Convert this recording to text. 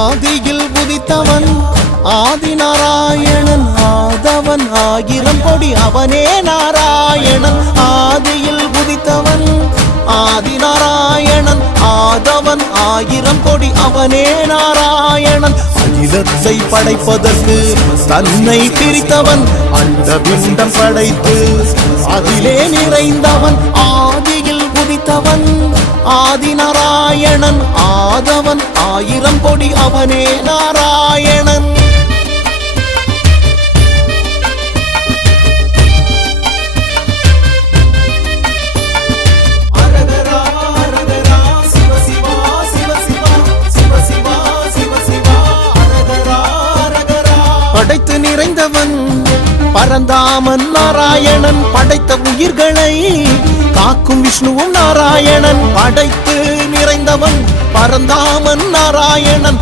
ஆதியில் உதித்தவன் ஆதி நாராயணன் ஆதவன் ஆயிரம் கொடி அவனே நாராயணன். ஆதியில் உதித்தவன் ஆதி நாராயணன் ஆதவன் ஆயிரம் கொடி அவனே நாராயணன். அகிலத்தை படைப்பதற்கு தன்னை பிரித்தவன் அண்ட பிண்டம் படைத்து அதிலே நிறைந்தவன். ஆதியில் உதித்தவன் ஆதி நாராயணன் ஆதவன் ஆயிரம் கொடி அவனே நாராயணன். படைத்து நிறைந்தவன் பரந்தாமன் நாராயணன். படைத்த உயிர்களை காக்கும் விஷ்ணுவும் நாராயணன். படைத்து நிறைந்தவன் பரந்தாமன் நாராயணன்.